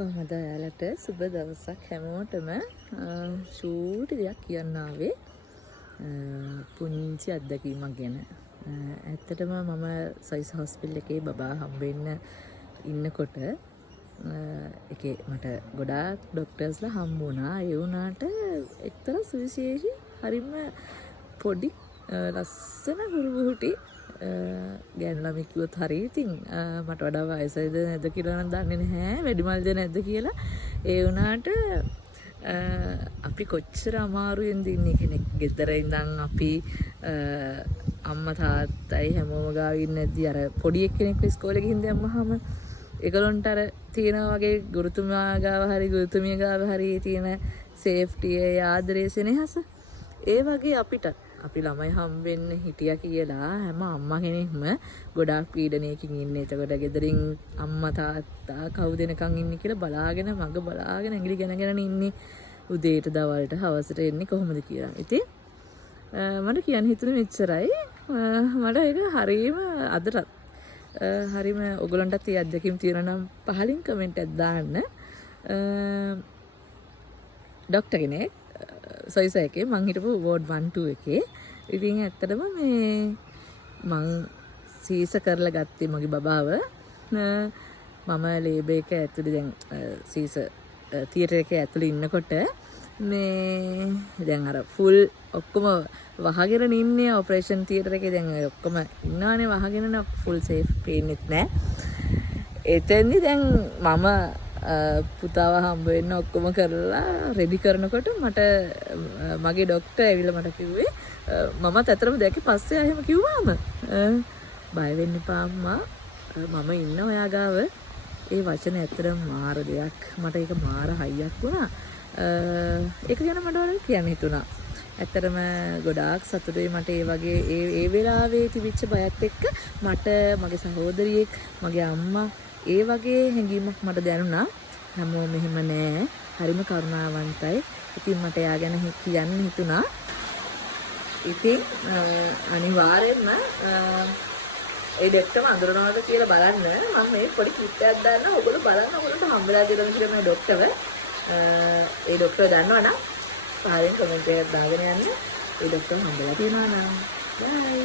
කොහමද ඔයාලට සුබ දවසක් හැමෝටම ෂූටි දෙයක් කියන්න ආවේ පුංචි අත්දැකීමක් ගැන. ඇත්තටම මම සයිස් හොස්පිටල් එකේ බබා හම්බෙන්න ඉන්නකොට එකේ මට ගොඩාක් ડોක්ටර්ස්ලා හම්බ වුණා. ඒ වුණාට එක්තරා සුවිශේෂී හරිම පොඩි ලස්සන හුරුබුහුටි ගෑනු ළමයි කිව්වොත් හරි ඉතින් මට වඩා වයසයිද නැද්ද කියලා නම් දන්නේ නැහැ වැඩිමල්ද නැද්ද කියලා. ඒ වුණාට අපි කොච්චර අමාරුවෙන්ද ඉන්නේ කෙනෙක් ගෙදර ඉඳන් අපි අම්මා තාත්තයි හැමෝම ගාව ඉන්නේ නැද්දි අර පොඩි එක්කෙනෙක් ඉස්කෝලේ ගිහින් දැම්මහම ඒගොල්ලන්ට අර තියෙනා වගේ ගුරුතුමා ගාව හරි ගුරුතුමිය ගාව හරි තියෙන සේෆ්ටි ආදරේ සෙනෙහස ඒ වගේ අපිට අපි ළමයි හම්බෙන්න හිටියා කියලා හැම අම්මා කෙනෙක්ම ගොඩාක් පීඩනයකින් ඉන්නේ. එතකොට ගෙදරින් අම්මා තාත්තා කවුද එනකන් ඉන්නේ කියලා බලාගෙන මග බලාගෙන ඇඟිලි ගණගෙන ඉන්නේ. උදේට දවල්ට හවසට එන්නේ කොහොමද කියලා. ඉතින් මට කියන්න හිතුනේ මෙච්චරයි. මට ඒක හරීම අදටත් හරීම ඔයගලන්ටත් ඒ අත්දැකීම් තියෙනවා නම් පහලින් කමෙන්ට් එකක් දාන්න. ડોක්ටර් කෙනෙක් සොයිස එකේ මං හිටපු වෝඩ් 1 2 එකේ. ඉතින් ඇත්තටම මේ මං සීස කරලා ගත්තේ මගේ බබාව. මම ලේබර් එක ඇතුලේ දැන් සීස තියටර් එකේ ඇතුලේ ඉන්නකොට මේ දැන් අර ෆුල් ඔක්කොම වහගෙන ඉන්නේ ඔපරේෂන් තියටර් එකේ. දැන් ඔක්කොම ඉන්නවනේ වහගෙන ෆුල් සේෆ් පේන්නෙත් නෑ. එතෙන්දි දැන් මම පුතාව හම්බ වෙන්න ඔක්කොම කරලා රෙඩි කරනකොට මට මගේ ડોක්ටර් ඇවිල්ලා මට කිව්වේ මමත් ඇත්තටම දැක්කේ පස්සේ එහෙම කිව්වාම බය වෙන්න එපා අම්මා මම ඉන්න ඔයා ගාව. ඒ වචන ඇත්තටම මාර දෙයක්. මට ඒක මාර හයියක් වුණා. ඒක ගැන මට ඔයාලට කියන්න හිතුණා. ඇත්තටම ගොඩාක් සතුටුයි මට ඒ වගේ ඒ වෙලාවේ තිබිච්ච බයත් එක්ක මට මගේ සහෝදරියෙක් මගේ අම්මා ඒ වගේ හැඟීමක් මට දැනුණා. හැමෝම මෙහෙම නෑ. හරිම කරුණාවන්තයි. ඉතින් මට එයා ගැන කියන්න හිතුණා. ඉතින් අනිවාර්යෙන්ම ඒ ડોක්ටර්ම අඳුරනවාද කියලා බලන්න මම මේ පොඩි ක්ලිප් එකක් දාන්න. ඔයගොල්ලෝ බලන්න ඔයගොල්ලන්ට හම්බෙලා දෙනවා කියලා මේ ડોක්ටර්ව. ඒ ડોක්ටර් දන්නවනම් පහලින් කමෙන්ට් එකක් දාගෙන යන්න. ඒ ડોක්ටර් හම්බෙලා තියෙනවා නම්. බයි.